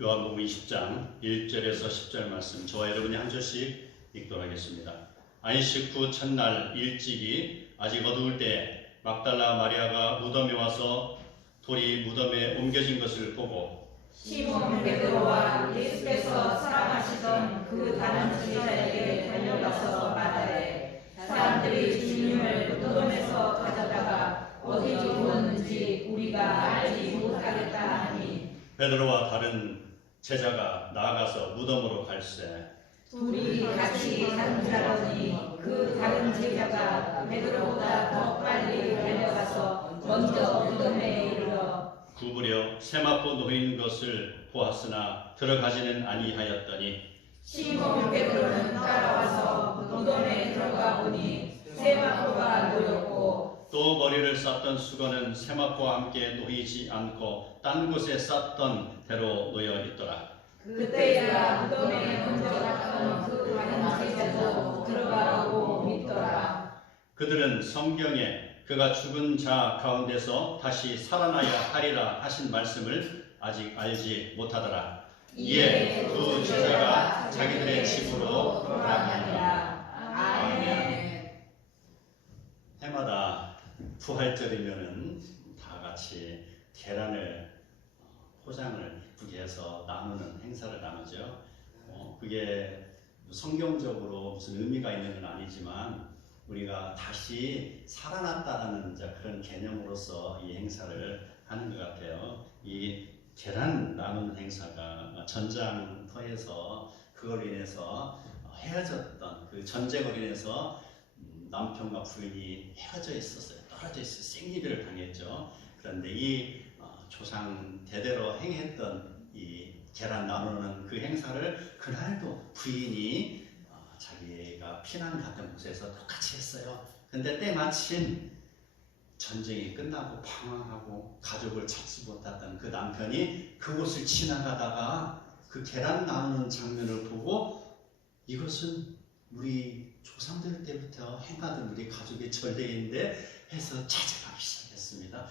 요한복음 20장 1절에서 10절 말씀 저와 여러분이 한 절씩 읽도록 하겠습니다. 안식 후 첫날 일찍이 아직 어두울 때 막달라 마리아가 무덤에 와서 돌이 무덤에 옮겨진 것을 보고 시몬 베드로와 예수께서 사랑하시던 그 다른 제자에게 달려가서 말하되 사람들이 주님을 무덤에서 가져다가 어디 두었는지 우리가 알지 못하겠다 하니 베드로와 다른 제자가 나아가서 무덤으로 갈새 둘이 같이 가느라더니 그 다른 제자가 베드로보다 더 빨리 달려가서 먼저 무덤에 이르러 구부려 세마포 놓인 것을 보았으나 들어가지는 아니하였더니 시몬 베드로는 따라와서 무덤에 들어가 보니 세마포가 놓였고 또 머리를 쌌던 수건은 세마포와 함께 놓이지 않고 딴 곳에 쌌던 대로 놓여 있더라. 그때야 무덤에 먼저 갔던 그 다른 제자도 들어가라고 믿더라. 그들은 성경에 그가 죽은 자 가운데서 다시 살아나야 하리라 하신 말씀을 아직 알지 못하더라. 이에 두 제자가 자기들의 집으로 돌아가니라. 아멘. 해마다 부활절이면은 다 같이 계란을 포장을 예쁘게 해서 나누는 행사를 나누죠. 그게 성경적으로 무슨 의미가 있는 건 아니지만 우리가 다시 살아났다는 그런 개념으로서 이 행사를 하는 것 같아요. 이 계란 나누는 행사가 전장터에서 그걸 인해서 헤어졌던 그 전쟁으로 인해서 남편과 부인이 헤어져 있었어요. 떨어져 있어요. 생리별을 당했죠. 그런데 이 조상 대대로 행했던 이 계란 나누는 그 행사를 그날도 부인이 자기가 피난 갔던 곳에서 똑같이 했어요. 근데 때마침 전쟁이 끝나고 방황하고 가족을 찾지 못했던 그 남편이 그곳을 지나가다가 그 계란 나누는 장면을 보고 이것은 우리 조상들 때부터 행하던 우리 가족의 전례인데 해서 찾아가기 시작했습니다.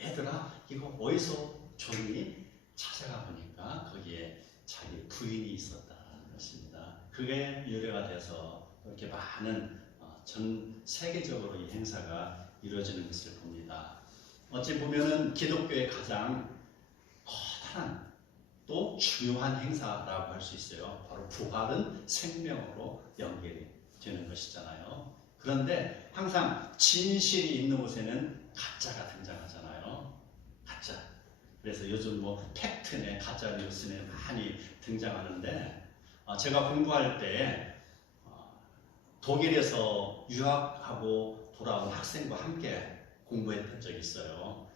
얘들아 이거 어디서 줬니? 찾아가 보니까 거기에 자기 부인이 있었다는 것입니다. 그게 유래가 돼서 이렇게 많은 전 세계적으로 이 행사가 이루어지는 것을 봅니다. 어찌 보면은 기독교의 가장 커다란 또 중요한 행사라고 할 수 있어요. 바로 부활은 생명으로 연결이 되는 것이잖아요. 그런데 항상 진실이 있는 곳에는 가짜가 등장하잖아요. 가짜. 그래서 요즘 팩트네, 가짜 뉴스네 많이 등장하는데 제가 공부할 때 독일에서 유학하고 돌아온 학생과 함께 공부했던 적이 있어요.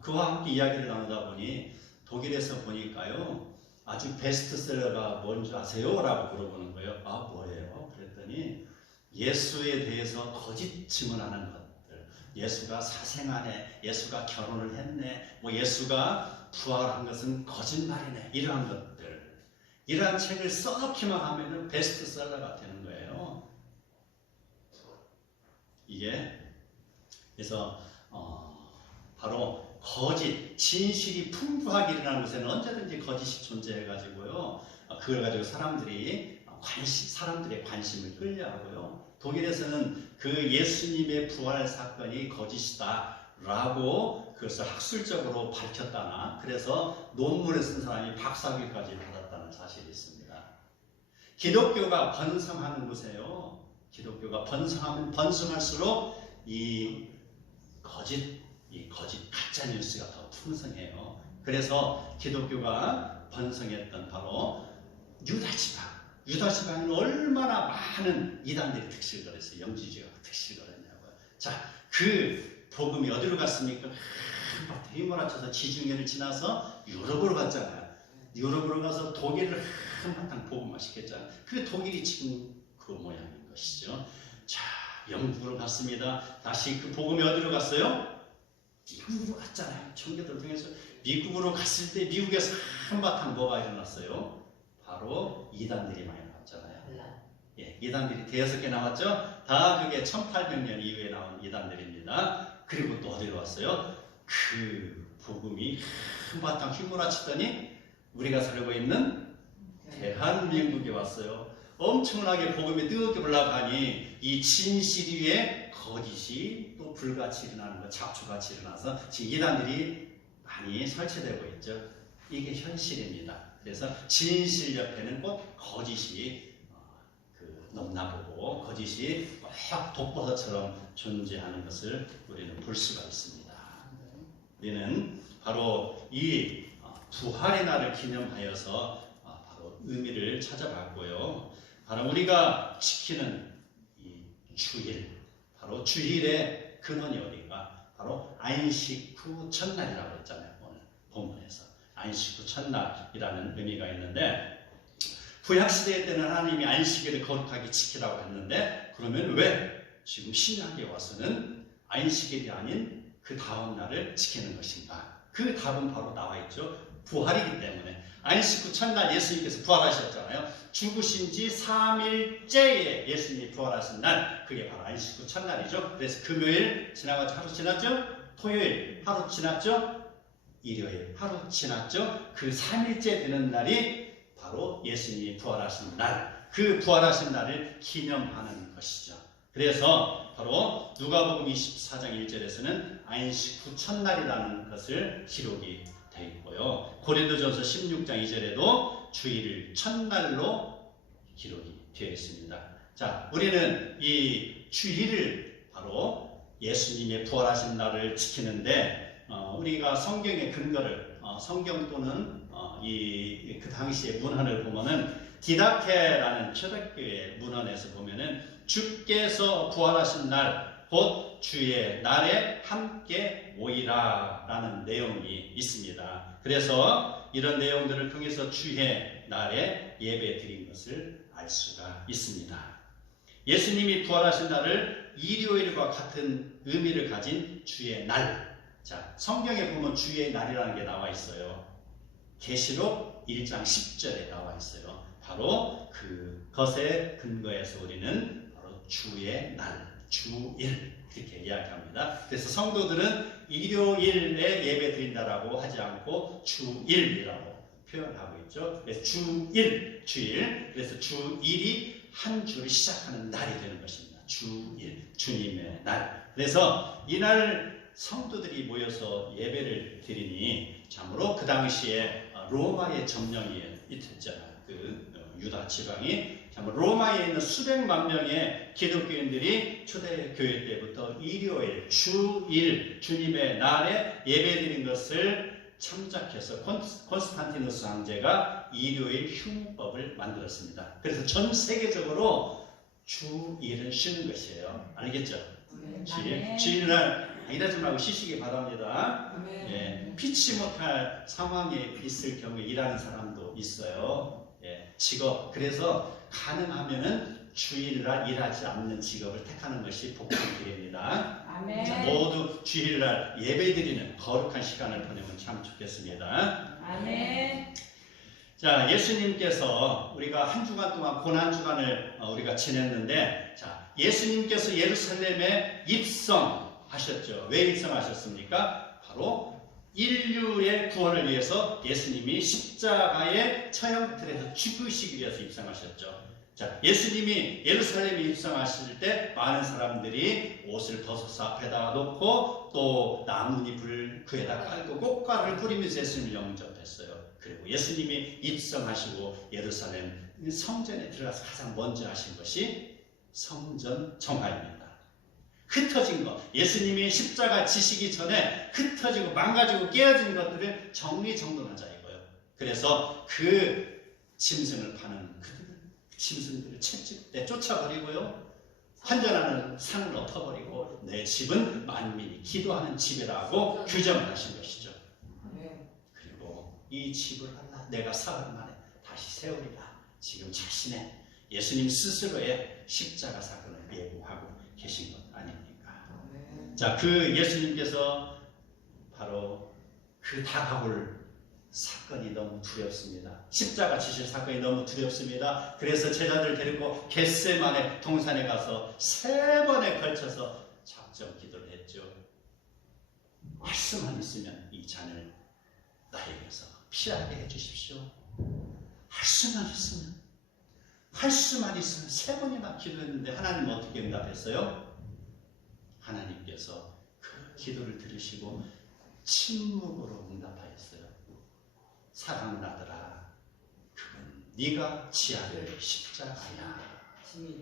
그와 함께 이야기를 나누다 보니 독일에서 보니까요 아주 베스트셀러가 뭔지 아세요? 라고 물어보는 거예요. 아 뭐예요? 그랬더니 예수에 대해서 거짓 증언하는 것들, 예수가 사생하네, 예수가 결혼을 했네, 예수가 부활한 것은 거짓말이네, 이러한 것들, 이러한 책을 써놓기만 하면 베스트셀러가 되는 거예요. 이게 그래서 바로 거짓, 진실이 풍부하게 일어나는 곳에는 언제든지 거짓이 존재해가지고요. 그걸 가지고 사람들의 관심을 끌려하고요. 독일에서는 그 예수님의 부활 사건이 거짓이다라고 그것을 학술적으로 밝혔다나 그래서 논문을 쓴 사람이 박사학위까지 받았다는 사실이 있습니다. 기독교가 번성하는 곳에요. 기독교가 번성하면 번성할수록 이 거짓 가짜 뉴스가 더 풍성해요. 그래서 기독교가 번성했던 바로 유다 지방에는 얼마나 많은 이단들이 득실을 거렸어요. 영지주의가 득실을 거렸냐고요. 자, 그 복음이 어디로 갔습니까? 휘몰아쳐서 지중해를 지나서 유럽으로 갔잖아요. 유럽으로 가서 독일을 한바탕 복음화 시켰잖아요. 그게 독일이 지금 그 모양인 것이죠. 자, 영국으로 갔습니다. 다시 그 복음이 어디로 갔어요? 미국으로 갔잖아요. 청교도를 통해서 미국으로 갔을 때 미국에서 한바탕 뭐가 일어났어요? 바로 이단들이 많이 나왔잖아요. 예, 이단들이 대여섯 개 나왔죠? 다 그게 1800년 이후에 나온 이단들입니다. 그리고 또 어디로 왔어요? 그 복음이 한바탕 휘몰아치더니 우리가 살고 있는 대한민국에 왔어요. 엄청나게 복음이 뜨겁게 올라가니 이 진실 위에 거짓이 또 불같이 일어나는 거, 잡초같이 일어나서 지금 이단들이 많이 설치되고 있죠. 이게 현실입니다. 그래서 진실 옆에는 꼭 거짓이 넘나보고 거짓이 막 독버섯처럼 존재하는 것을 우리는 볼 수가 있습니다. 우리는 바로 이 부활의 날을 기념하여서 바로 의미를 찾아봤고요. 바로 우리가 지키는 이 주일, 바로 주일의 근원이 어딘가? 바로 안식 후 첫날이라고 했잖아요. 오늘 본문에서 안식 후 첫날이라는 의미가 있는데, 구약시대 때는 하나님이 안식일을 거룩하게 지키라고 했는데, 그러면 왜 지금 신약에 와서는 안식일이 아닌 그 다음 날을 지키는 것인가? 그 답은 바로 나와 있죠. 부활이기 때문에. 안식 후 첫날 예수님께서 부활하셨잖아요. 죽으신 지 3일째에 예수님이 부활하신 날, 그게 바로 안식 후 첫날이죠. 그래서 금요일 지나가지고 하루 지났죠? 토요일 하루 지났죠? 일요일 하루 지났죠? 그 3일째 되는 날이 바로 예수님이 부활하신 날, 그 부활하신 날을 기념하는 것이죠. 그래서 바로 누가복음 24장 1절에서는 안식 후 첫날이라는 것을 기록이 되어 있고요. 고린도전서 16장 2절에도 주일을 첫날로 기록이 되어 있습니다. 자, 우리는 이 주일을 바로 예수님의 부활하신 날을 지키는데, 우리가 성경의 근거를 성경 또는 그 당시의 문헌을 보면은 디다케라는 초대교회 문헌에서 보면은 주께서 부활하신 날 곧 주의 날에 함께 오이라 라는 내용이 있습니다. 그래서 이런 내용들을 통해서 주의 날에 예배 드린 것을 알 수가 있습니다. 예수님이 부활하신 날을 일요일과 같은 의미를 가진 주의 날. 자, 성경에 보면 주의 날이라는 게 나와 있어요. 계시록 1장 10절에 나와 있어요. 바로 그것에 근거해서 우리는 바로 주의 날, 주일 이렇게 이야기합니다. 그래서 성도들은 일요일에 예배 드린다라고 하지 않고 주일이라고 표현하고 있죠. 그래서 주일. 그래서 주일이 한 주를 시작하는 날이 되는 것입니다. 주일, 주님의 날. 그래서 이날 성도들이 모여서 예배를 드리니 참으로 그 당시에 로마의 점령이 있었잖아요. 유다 지방이 참 로마에 있는 수백만 명의 기독교인들이 초대교회 때부터 일요일, 주일, 주님의 날에 예배드린 것을 참작해서 콘스탄티누스 황제가 일요일 휴무법을 만들었습니다. 그래서 전 세계적으로 주일은 쉬는 것이에요. 알겠죠? 주일날 일하지 말고 쉬시기 바랍니다. 예, 피치 못할 상황에 있을 경우에 일하는 사람도 있어요. 예, 직업. 그래서 가능하면은 주일날 일하지 않는 직업을 택하는 것이 복된 길입니다. 자, 모두 주일날 예배드리는 거룩한 시간을 보내면 참 좋겠습니다. 아멘. 자, 예수님께서 우리가 한 주간 동안 고난주간을 우리가 지냈는데, 자, 예수님께서 예루살렘에 입성하셨죠. 왜 입성하셨습니까? 바로 인류의 구원을 위해서 예수님이 십자가의 처형틀에서 죽으시기 위해서 입성하셨죠. 자, 예수님이 예루살렘에 입성하실 때 많은 사람들이 옷을 벗어서 앞에다 놓고 또 나뭇잎을 그에다 깔고 꽃가루를 뿌리면서 예수님을 영접했어요. 그리고 예수님이 입성하시고 예루살렘 성전에 들어가서 가장 먼저 하신 것이 성전 정화입니다. 흩어진 것, 예수님이 십자가 지시기 전에 흩어지고 망가지고 깨어진 것들을 정리정돈하자 이거예요. 그래서 그 짐승을 파는 짐승들을 채찍대 쫓아버리고요, 환전하는 산을 엎어버리고 내 집은 만민이 기도하는 집이라고 규정을 하신 것이죠. 그리고 이 집을 내가 사흘 만에 다시 세우리라. 지금 자신의 예수님 스스로의 십자가 사건을 예고하고 계신 것 아닙니까? 자, 그 예수님께서 바로 그 다가올 사건이 너무 두렵습니다. 십자가 지실 사건이 너무 두렵습니다. 그래서 제자들 데리고 겟세마네 동산에 가서 3번에 걸쳐서 작정 기도를 했죠. 말씀만 있으면 이 잔을 나에게서 피하게 해주십시오. 할 수만 있으면, 할 수만 있으면 3번이나 기도했는데 하나님은 어떻게 응답했어요? 하나님께서 그 기도를 들으시고 침묵으로 응답하였어요. 사랑하는 아들아, 그건 네가 지아를 십자가야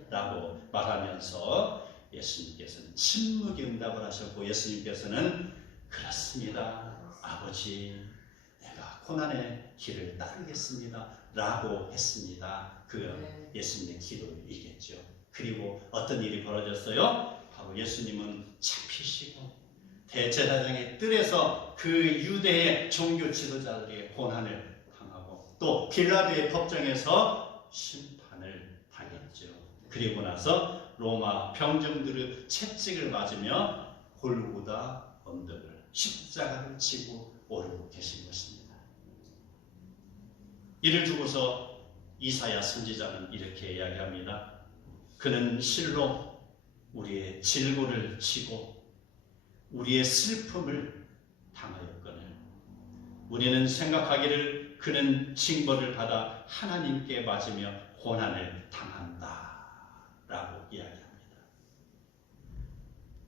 라고 말하면서 예수님께서는 침묵의 응답을 하셨고, 예수님께서는 그렇습니다 아버지, 내가 고난의 길을 따르겠습니다 라고 했습니다. 그 예수님의 기도이겠죠. 그리고 어떤 일이 벌어졌어요? 바로 예수님은 잡히시고 대제사장의 뜰에서 그 유대의 종교 지도자들의 고난을 당하고 또 빌라도의 법정에서 심판을 당했죠. 그리고 나서 로마 병정들의 채찍을 맞으며 골고다 언덕을 십자가를 지고 오르고 계신 것입니다. 이를 두고서 이사야 선지자는 이렇게 이야기합니다. 그는 실로 우리의 질고를 지고 우리의 슬픔을 당하였거늘 우리는 생각하기를 그는 징벌을 받아 하나님께 맞으며 고난을 당한다 라고 이야기합니다.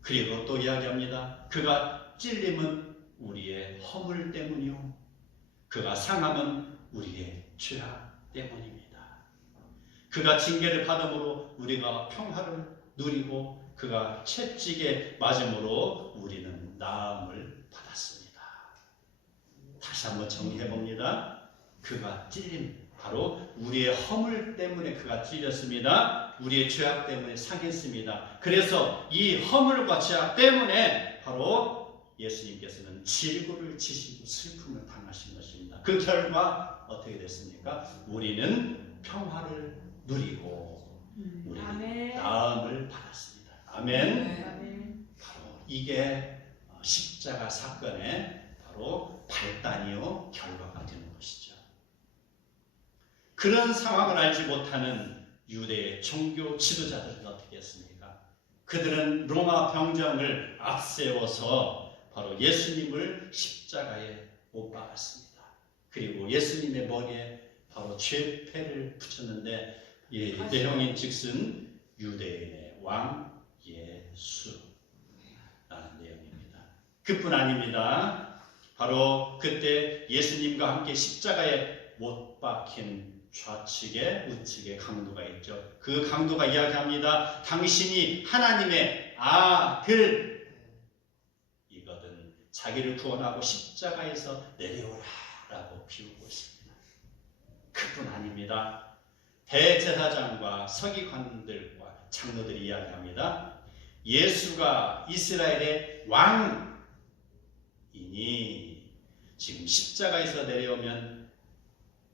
그리고 또 이야기합니다. 그가 찔림은 우리의 허물 때문이요 그가 상함은 우리의 죄악 때문입니다. 그가 징계를 받음으로 우리가 평화를 누리고 그가 채찍에 맞음으로 우리는 나음을 받았습니다. 다시 한번 정리해 봅니다. 그가 찔림, 바로 우리의 허물 때문에 그가 찔렸습니다. 우리의 죄악 때문에 상했습니다. 그래서 이 허물과 죄악 때문에 바로 예수님께서는 질고를 지시고 슬픔을 당하신 것입니다. 그 결과 어떻게 됐습니까? 우리는 평화를 누리고 우리는 나음을 받았습니다. 아멘. 바로 이게 십자가 사건의 바로 발단이요 결과가 되는 것이죠. 그런 상황을 알지 못하는 유대의 종교 지도자들은 어떻게 했습니까? 그들은 로마 병정을 앞세워서 바로 예수님을 십자가에 못 박았습니다. 그리고 예수님의 머리에 바로 죄패를 붙였는데 이 내용인 즉슨 유대인의 왕 예수라는 내용입니다. 그뿐 아닙니다. 바로 그때 예수님과 함께 십자가에 못 박힌 좌측에 우측에 강도가 있죠. 그 강도가 이야기합니다. 당신이 하나님의 아들 이거든 자기를 구원하고 십자가에서 내려오라 라고 비우고 있습니다. 그뿐 아닙니다. 대제사장과 서기관들과 장로들이 이야기합니다. 예수가 이스라엘의 왕이니 지금 십자가에서 내려오면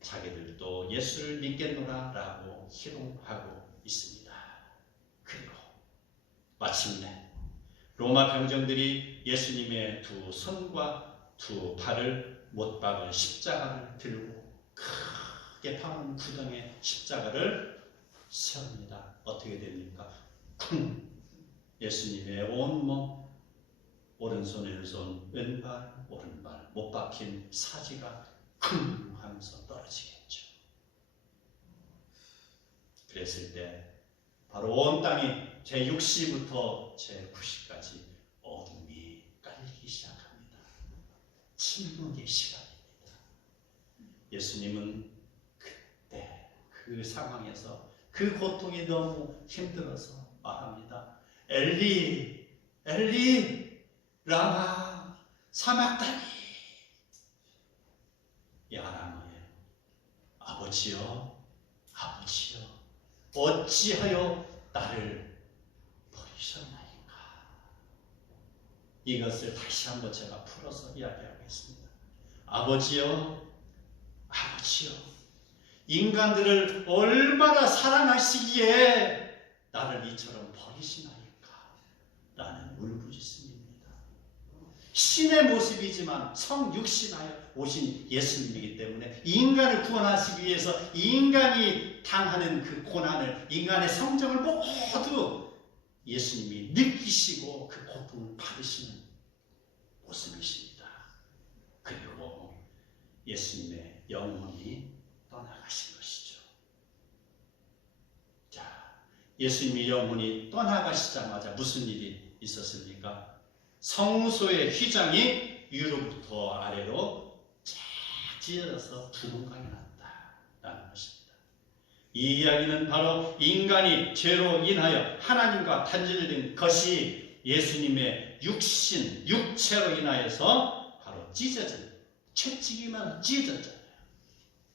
자기들도 예수를 믿겠노라 라고 희롱하고 있습니다. 그리고 마침내 로마 병정들이 예수님의 두 손과 두 발을 못 박은 십자가를 들고 크게 파는 구덩이에 십자가를 세웁니다. 어떻게 됩니까? 쿵! 예수님의 온몸 오른손 왼손 왼발 오른발 못 박힌 사지가 쿵 하면서 떨어지겠죠. 그랬을 때 바로 온 땅이 제6시부터 제9시까지 어둠이 깔리기 시작합니다. 침묵의 시간입니다. 예수님은 그때 그 상황에서 그 고통이 너무 힘들어서 말합니다. 엘리 엘리 라마 사막다니 이 아람어예요. 아버지여 아버지여 어찌하여 나를 버리셨나이까. 이것을 다시 한번 제가 풀어서 이야기하겠습니다. 아버지여 아버지여 인간들을 얼마나 사랑하시기에 나를 이처럼 버리시나이까 라는 울부짖음입니다. 신의 모습이지만 성육신하여 오신 예수님이기 때문에 인간을 구원하시기 위해서 인간이 당하는 그 고난을 인간의 성정을 모두 예수님이 느끼시고 그 고통을 받으시는 모습이십니다. 그리고 예수님의 영혼이 떠나가신 것이죠. 자, 예수님의 영혼이 떠나가시자마자 무슨 일이 있었습니까? 성소의 휘장이 위로부터 아래로 쫙 찢어져서 두동강이 났다라는 것입니다. 이 이야기는 바로 인간이 죄로 인하여 하나님과 단절된 것이 예수님의 육신, 육체로 인하여서 바로 찢어진, 채찍이면 찢어졌잖아요.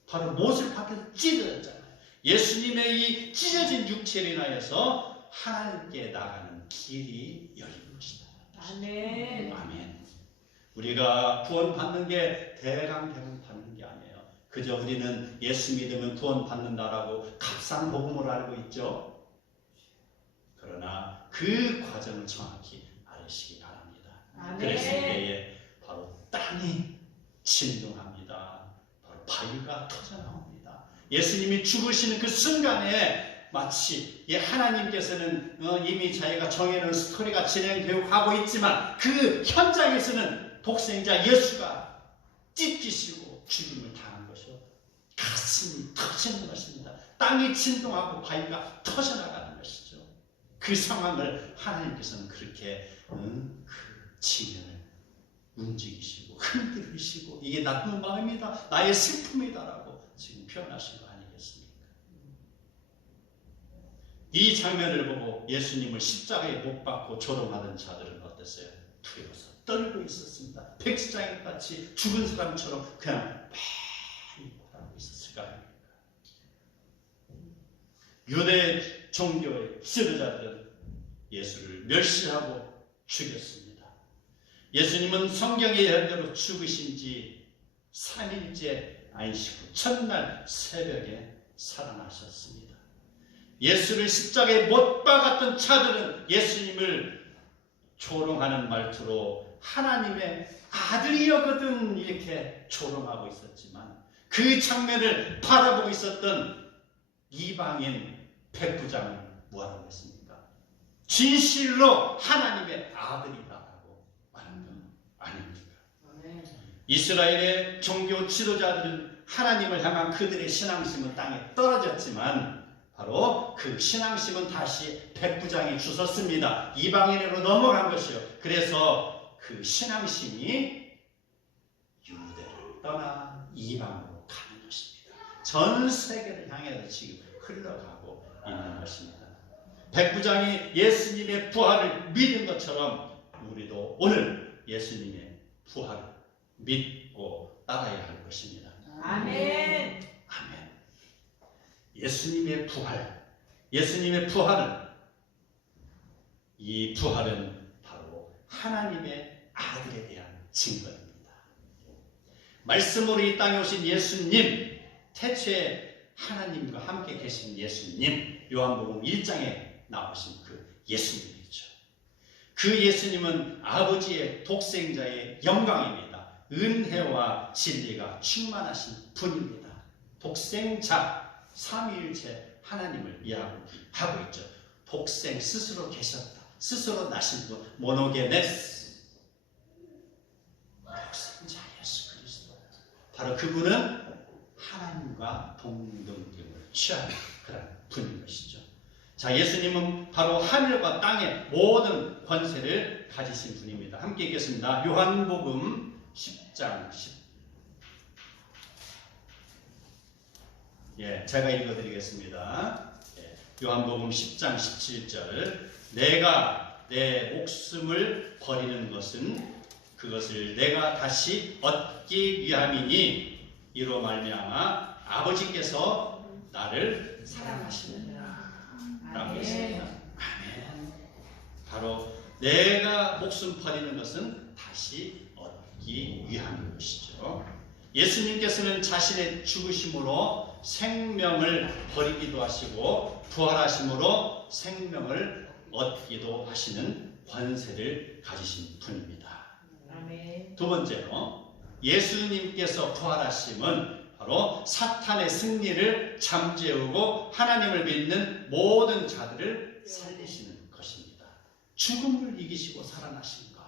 바로 못을 박혀서 찢어졌잖아요. 예수님의 이 찢어진 육체로 인하여서 하나님께 나가는 길이 열린 것이다. 아멘. 아멘. 우리가 구원받는 게 대강대강 받는 게 아니에요. 그저 우리는 예수 믿으면 구원받는다라고 값싼 복음으로 알고 있죠. 그러나 그 과정을 정확히 알으시기 바랍니다. 아멘. 그랬을 때에 바로 땅이 진동합니다. 바로 바위가 터져나옵니다. 예수님이 죽으시는 그 순간에 마치 하나님께서는 이미 자기가 정해놓은 스토리가 진행되고 가고 있지만 그 현장에서는 독생자 예수가 찢기시고 죽임을 당한 것이요. 가슴이 터지는 것입니다. 땅이 진동하고 바위가 터져나가는 것이죠. 그 상황을 하나님께서는 그렇게 그 지면을 움직이시고 흔들으시고 이게 나쁜 마음이다, 나의 슬픔이다라고 지금 표현하신 거 아니겠습니까? 이 장면을 보고 예수님을 십자가에 못 박고 조롱하던 자들은 어땠어요? 두려워서 떨고 있었습니다. 백지장에 같이 죽은 사람처럼 그냥 많이 바라보고 있었을 거 아닙니까? 유대 종교의 지도자들은 예수를 멸시하고 죽였습니다. 예수님은 성경의 예언대로 죽으신 지 3일째 안식 후 첫날 새벽에 살아나셨습니다. 예수를 십자가에 못 박았던 자들은 예수님을 조롱하는 말투로 하나님의 아들이여거든 이렇게 조롱하고 있었지만 그 장면을 바라보고 있었던 이방인 백부장은 뭐라고 했습니까? 진실로 하나님의 아들이다라고 말한 건 아닙니까? 이스라엘의 종교 지도자들은 하나님을 향한 그들의 신앙심은 땅에 떨어졌지만 바로 그 신앙심은 다시 백부장이 주셨습니다. 이방인으로 넘어간 것이요. 그래서 그 신앙심이 유대를 떠나 이방으로 가는 것입니다. 전 세계를 향해서 지금 흘러가고 있는 것입니다. 백부장이 예수님의 부활을 믿은 것처럼 우리도 오늘 예수님의 부활을 믿고 따라야 할 것입니다. 아멘. 아멘. 예수님의 부활, 예수님의 부활은 이 부활은 바로 하나님의 아들에 대한 증거입니다. 말씀으로 이 땅에 오신 예수님, 태초에 하나님과 함께 계신 예수님, 요한복음 1장에 나오신 그 예수님이죠. 그 예수님은 아버지의 독생자의 영광입니다. 은혜와 진리가 충만하신 분입니다. 독생자, 삼위일체 하나님을 이야기하고 있죠. 독생 스스로 계셨다. 스스로 나신 분, 모노게네스. 독생자 예수 그리스도. 바로 그분은 하나님과 동등됨을 취하는 그런 분인 것이죠. 자, 예수님은 바로 하늘과 땅의 모든 권세를 가지신 분입니다. 함께 읽겠습니다. 요한복음 10장 10. 제가 읽어드리겠습니다. 요한복음 10장 17절. 내가 내 목숨을 버리는 것은 그것을 내가 다시 얻기 위함이니 이로 말미암아 아버지께서 나를 사랑하시느니라 라고 했습니다. 아멘. 바로 내가 목숨 버리는 것은 다시 얻기 위함인 것이죠. 예수님께서는 자신의 죽으심으로 생명을 버리기도 하시고 부활하심으로 생명을 얻기도 하시는 권세를 가지신 분입니다. 아멘. 두 번째로 예수님께서 부활하심은 바로 사탄의 승리를 잠재우고 하나님을 믿는 모든 자들을 살리시는 것입니다. 죽음을 이기시고 살아나신 것.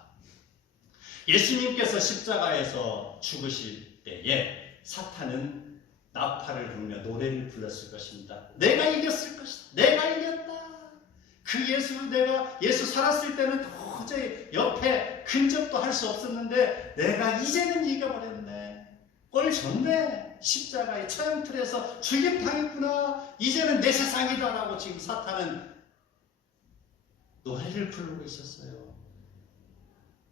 예수님께서 십자가에서 죽으실 때에 사탄은 나팔을 불며 노래를 불렀을 것입니다. 내가 이겼을 것이다. 내가 이겼다. 그 예수 살았을 때는 도저히 옆에 근접도 할 수 없었는데 내가 이제는 이겨버렸네. 꼴 좋네. 십자가의 처형틀에서 죽임당했구나. 이제는 내 세상이다라고 지금 사탄은 노래를 부르고 있었어요.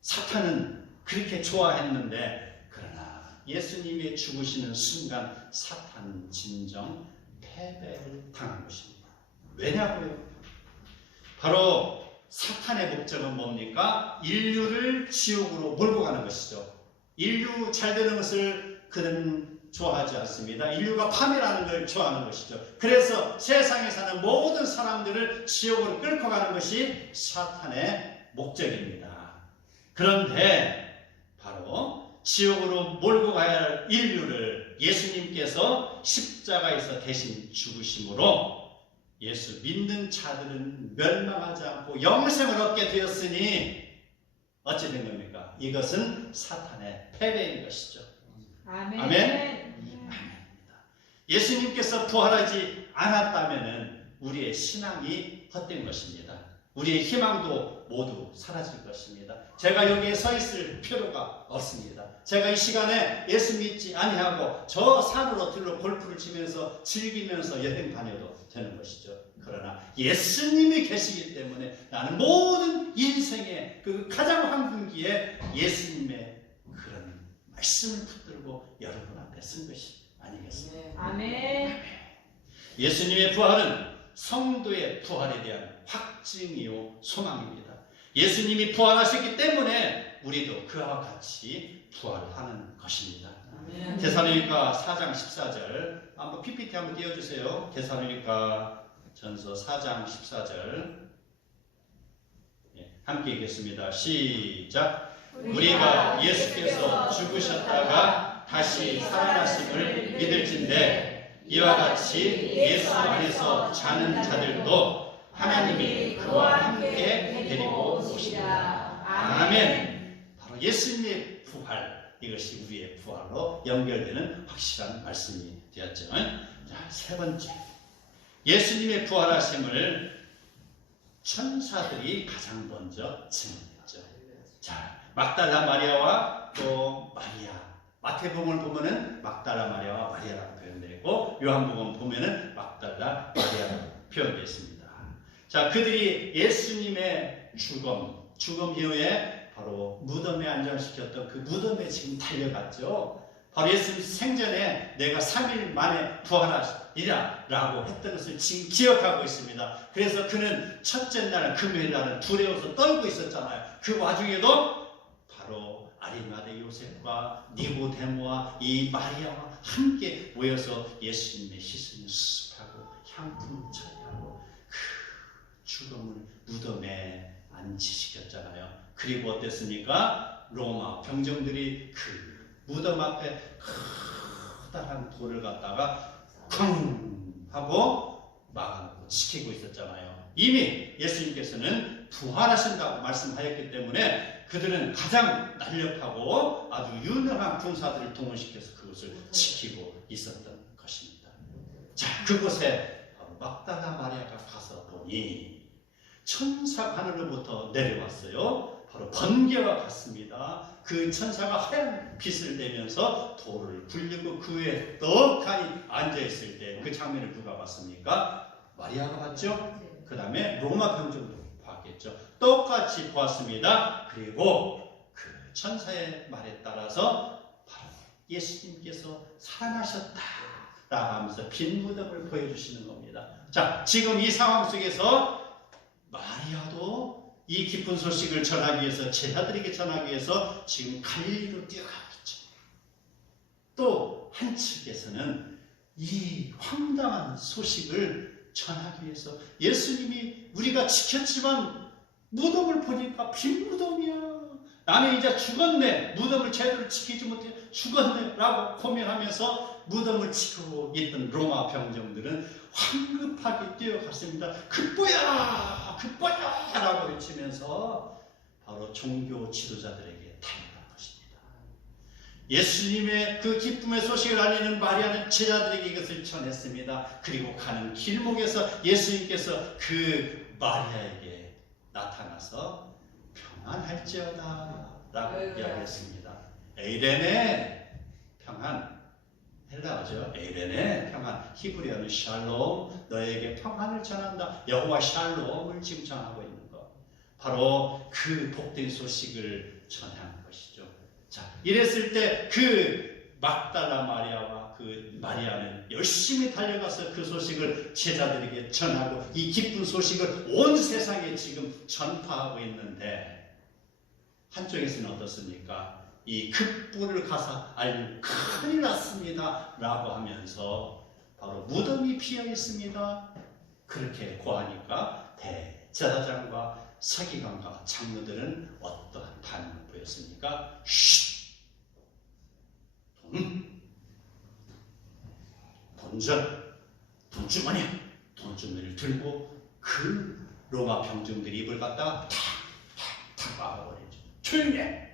사탄은 그렇게 좋아했는데 그러나 예수님이 죽으시는 순간 사탄은 진정 패배를 당한 것입니다. 왜냐고요? 바로 사탄의 목적은 뭡니까? 인류를 지옥으로 몰고 가는 것이죠. 인류 잘 되는 것을 그는 좋아하지 않습니다. 인류가 파멸하는 걸 좋아하는 것이죠. 그래서 세상에 사는 모든 사람들을 지옥으로 끌고 가는 것이 사탄의 목적입니다. 그런데 바로 지옥으로 몰고 가야 할 인류를 예수님께서 십자가에서 대신 죽으심으로 예수 믿는 자들은 멸망하지 않고 영생을 얻게 되었으니 어찌 된 겁니까? 이것은 사탄의 패배인 것이죠. 아멘. 아멘. 예수님께서 부활하지 않았다면 우리의 신앙이 헛된 것입니다. 우리의 희망도 모두 사라질 것입니다. 제가 여기에 서 있을 필요가 없습니다. 제가 이 시간에 예수 믿지 아니하고 저 산으로 들러 골프를 치면서 즐기면서 여행 다녀도 되는 것이죠. 그러나 예수님이 계시기 때문에 나는 모든 인생의 그 가장 황금기에 예수님의 그런 말씀을 붙들고 여러분 앞에 쓴 것이 아니겠습니까? 아멘. 예수님의 부활은 성도의 부활에 대한 확증이요 소망입니다. 예수님이 부활하셨기 때문에 우리도 그와 같이 부활하는 것입니다. 데살로니가 4장 14절 한번 PPT 한번 띄워주세요. 데살로니가 전서 4장 14절 함께 읽겠습니다. 시작. 우리가 예수께서 죽으셨다가 다시 살아나심을 믿을진대 이와 같이 예수 안에서 자는 자들도 하나님이 그와 함께 데리고 오시리라. 아멘. 바로 예수님의 부활, 이것이 우리의 부활로 연결되는 확실한 말씀이 되었죠. 자, 세 번째, 예수님의 부활하심을 천사들이 가장 먼저 증언했죠. 자, 막달라 마리아와 또 마리아, 마태복음을 보면은 막달라 마리아와 마리아라고 표현되어 있고 요한복음 보면은 막달라 마리아라고 표현되어 있습니다. 자, 그들이 예수님의 죽음 이후에 바로 무덤에 안장시켰던 그 무덤에 지금 달려갔죠. 바로 예수님 생전에 내가 3일 만에 부활하리라 라고 했던 것을 지금 기억하고 있습니다. 그래서 그는 첫째 날 금요일 날은 두려워서 떨고 있었잖아요. 그 와중에도 바로 아리마대 요셉과 니고데모와 이 마리아와 함께 모여서 예수님의 시신을 수습하고 향품을 처리하고 그 죽음을 무덤에 안치시켰잖아요. 그리고 어땠습니까? 로마 병정들이 그 무덤 앞에 커다란 돌을 갖다가 쿵 하고 막아놓고 지키고 있었잖아요. 이미 예수님께서는 부활하신다고 말씀하였기 때문에 그들은 가장 날렵하고 아주 유능한 군사들을 동원시켜서 그것을 지키고 있었던 것입니다. 자, 그곳에 막달라 마리아가 가서 보니 천사가 하늘로부터 내려왔어요. 바로 번개와 같습니다. 그 천사가 하얀 빛을 내면서 돌을 굴리고 그 위에 떡하니 앉아있을 때 그 장면을 누가 봤습니까? 마리아가 봤죠? 그 다음에 로마 병정도 봤겠죠. 똑같이 보았습니다. 그리고 그 천사의 말에 따라서 바로 예수님께서 살아나셨다 라고 하면서 빈 무덤을 보여주시는 겁니다. 자, 지금 이 상황 속에서 마리아도 이 기쁜 소식을 전하기 위해서 제자들에게 전하기 위해서 지금 갈릴리로 뛰어가고 있죠. 또 한측에서는 이 황당한 소식을 전하기 위해서 예수님이 우리가 지켰지만 무덤을 보니까 빈 무덤이야. 나는 이제 죽었네. 무덤을 제대로 지키지 못해 죽었네 라고 고민하면서 무덤을 지키고 있던 로마 병정들은 황급하게 뛰어갔습니다. 그뽀야! 그뽀야! 라고 외치면서 바로 종교 지도자들에게 달려간 것입니다. 예수님의 그 기쁨의 소식을 알리는 마리아는 제자들에게 이것을 전했습니다. 그리고 가는 길목에서 예수님께서 그 마리아에게 나타나서 평안할지어다 라고 이야기했습니다. 에이레네 평안, 헬라어죠. 에이레네 평안, 히브리어는 샬롬, 너에게 평안을 전한다. 여호와 샬롬을 지금 전하고 있는 것, 바로 그 복된 소식을 전하는 것이죠. 자, 이랬을 때 그 막달라 마리아와 그 마리아는 열심히 달려가서 그 소식을 제자들에게 전하고 이 기쁜 소식을 온 세상에 지금 전파하고 있는데, 한쪽에서는 어떻습니까? 이 급부를 가서 알면 큰일 났습니다 라고 하면서 바로 무덤이 비어 있습니다. 그렇게 고하니까 대제사장과 서기관과 장로들은 어떠한 반응을 보였습니까? 쉿! 돈주머니를 들고 그 로마 병정들이 입을 갖다가 탁탁탁 막아버리죠. 조용히 해!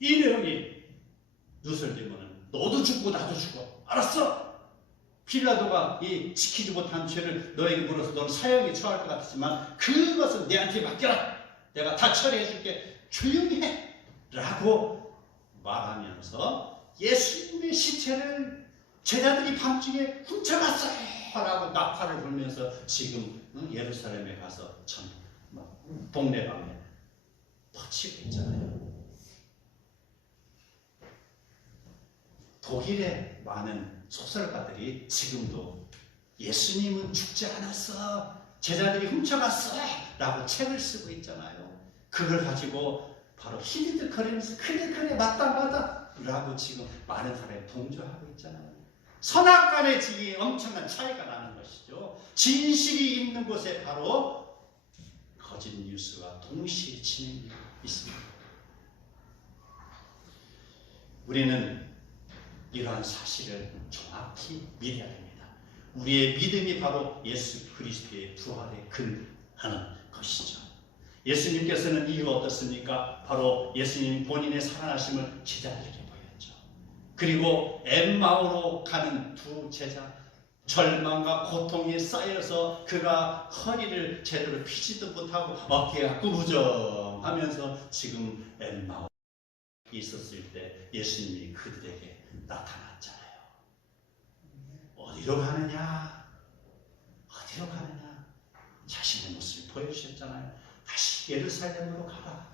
이 내용이 누설되면은 너도 죽고 나도 죽어. 알았어? 빌라도가 이 지키지 못한 죄를 너에게 물어서 너는 사형에 처할 것 같지만 그것은 내한테 맡겨라. 내가 다 처리해 줄게. 조용히 해! 라고 말하면서 예수님의 시체를 제자들이 밤중에 훔쳐갔어요 라고 나팔을 불면서 지금 예루살렘에 가서 동네방에 퍼치고 있잖아요. 독일의 많은 소설가들이 지금도 예수님은 죽지 않았어, 제자들이 훔쳐갔어 라고 책을 쓰고 있잖아요. 그걸 가지고 바로 히히득거리면서 그래 맞다 라고 지금 많은 사람이 동조하고 있잖아요. 선악간의 지기 엄청난 차이가 나는 것이죠. 진실이 있는 곳에 바로 거짓 뉴스가 동시에 진행되고 있습니다. 우리는 이러한 사실을 정확히 믿어야 됩니다. 우리의 믿음이 바로 예수 그리스도의 부활에 근하는 것이죠. 예수님께서는 이유가 어떻습니까? 바로 예수님 본인의 살아나심을 제자들에게 보였죠. 그리고 엠마오로 가는 두 제자, 절망과 고통이 쌓여서 그가 허리를 제대로 펴지도 못하고 어깨가 구부정하면서 지금 엠마오에 있었을 때 예수님이 그들에게 나타났잖아요. 어디로 가느냐? 어디로 가느냐? 자신의 모습을 보여주셨잖아요. 다시 예루살렘으로 가라.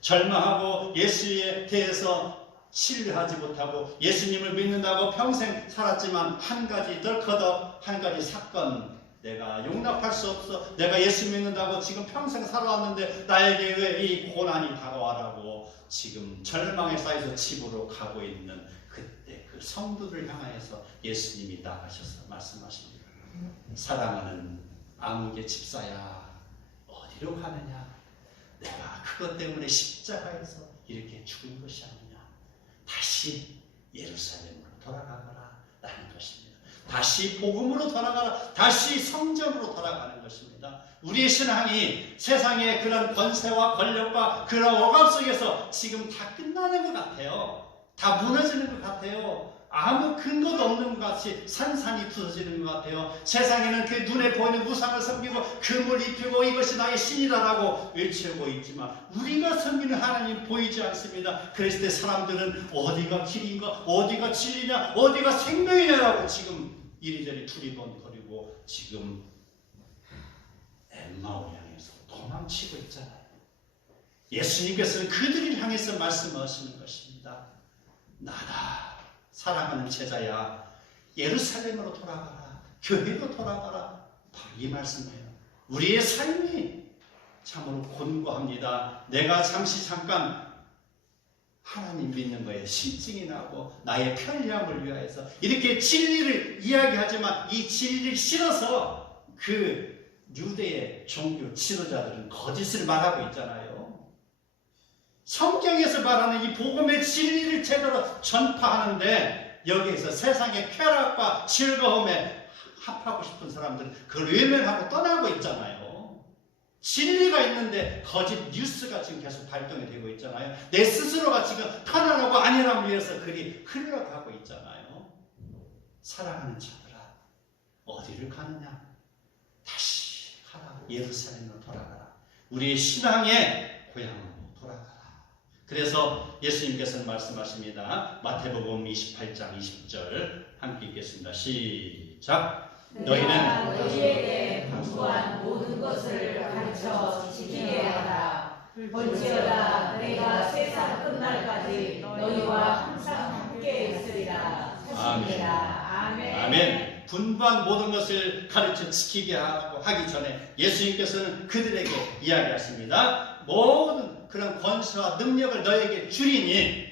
절망하고 예수에 대해서 신뢰하지 못하고 예수님을 믿는다고 평생 살았지만 한 가지 덜커덕 한 가지 사건, 내가 용납할 수 없어. 내가 예수 믿는다고 지금 평생 살아왔는데 나에게 왜 이 고난이 다가와라고 지금 절망에 쌓여서 집으로 가고 있는 그때 그 성도를 향하여서 예수님이 나가셔서 말씀하십니다. 사랑하는 아무개 집사야, 어디로 가느냐? 내가 그것 때문에 십자가에서 이렇게 죽은 것이 아니냐. 다시 예루살렘으로 돌아가거라 라는 것입니다. 다시 복음으로 돌아가라. 다시 성전으로 돌아가는 것입니다. 우리의 신앙이 세상의 그런 권세와 권력과 그런 억압 속에서 지금 다 끝나는 것 같아요. 다 무너지는 것 같아요. 아무 근거도 없는 것 같이 산산이 부서지는 것 같아요. 세상에는 그 눈에 보이는 우상을 섬기고 금을 입히고 이것이 나의 신이다라고 외치고 있지만 우리가 섬기는 하나님 보이지 않습니다. 그랬을 때 사람들은 어디가 길인가, 어디가 진리냐, 어디가 생명이냐라고 지금 이리저리 두리번거리고 지금 엠마오 향해서 도망치고 있잖아요. 예수님께서는 그들을 향해서 말씀하시는 것입니다. 나다. 사랑하는 제자야, 예루살렘으로 돌아가라. 교회로 돌아가라. 바로 이 말씀이에요. 우리의 삶이 참으로 곤고합니다. 내가 잠깐 하나님 믿는 거에 실증이 나고 나의 편리함을 위하여서 이렇게 진리를 이야기하지만 이 진리를 실어서 그 유대의 종교 지도자들은 거짓을 말하고 있잖아요. 성경에서 말하는 이 복음의 진리를 제대로 전파하는데 여기에서 세상의 쾌락과 즐거움에 합하고 싶은 사람들은 그걸 외면하고 떠나고 있잖아요. 진리가 있는데 거짓 뉴스가 지금 계속 발동이 되고 있잖아요. 내 스스로가 지금 편안하고 안일함을 위해서 그리 흘러가고 있잖아요. 사랑하는 자들아, 어디를 가느냐? 다시 가라. 예루살렘으로 돌아가라. 우리의 신앙의 고향으로 돌아가라. 그래서 예수님께서는 말씀하십니다. 마태복음 28장 20절 함께 읽겠습니다. 시작. 내가 너희에게 분부한 모든 것을 가르쳐 지키게 하라. 볼지어다 내가 세상 끝날까지 너희와 항상 함께 있으리라 하십니다. 아멘. 아멘. 분부한 모든 것을 가르쳐 지키게 하기 전에 예수님께서는 그들에게 이야기하십니다. 모든 그런 권세와 능력을 너에게 주리니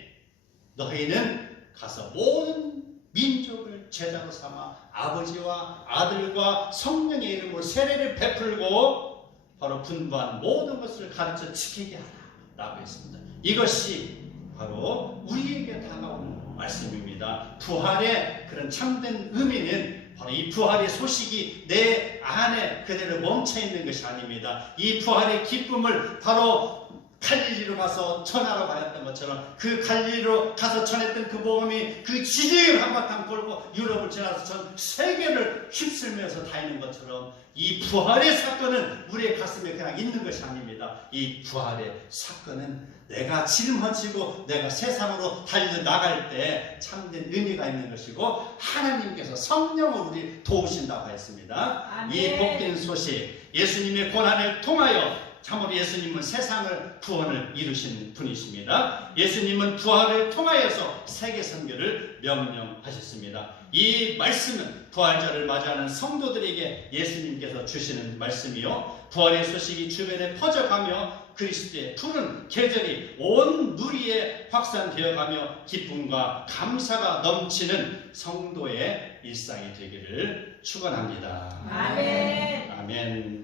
너희는 가서 모든 민족을 제자로 삼아 아버지와 아들과 성령의 이름으로 세례를 베풀고 바로 분부한 모든 것을 가르쳐 지키게 하라 라고 했습니다. 이것이 바로 우리에게 다가오는 말씀입니다. 부활의 그런 참된 의미는 바로 이 부활의 소식이 내 안에 그대로 멈춰있는 것이 아닙니다. 이 부활의 기쁨을 바로 갈릴리로 가서 전하러 가였던 것처럼 그 갈릴리로 가서 전했던 그 복음이 그 지중해를 한바탕 돌고 유럽을 지나서 전 세계를 휩쓸면서 다니는 것처럼 이 부활의 사건은 우리의 가슴에 그냥 있는 것이 아닙니다. 이 부활의 사건은 내가 짊어지고 내가 세상으로 달려 나갈 때 참된 의미가 있는 것이고 하나님께서 성령으로 우리 도우신다고 했습니다. 아멘. 이 복된 소식, 예수님의 고난을 통하여 참으로 예수님은 세상을 구원을 이루신 분이십니다. 예수님은 부활을 통하여서 세계 선교를 명령하셨습니다. 이 말씀은 부활절을 맞이하는 성도들에게 예수님께서 주시는 말씀이요, 부활의 소식이 주변에 퍼져가며 그리스도의 푸른 계절이 온 누리에 확산되어가며 기쁨과 감사가 넘치는 성도의 일상이 되기를 축원합니다. 아멘. 아멘.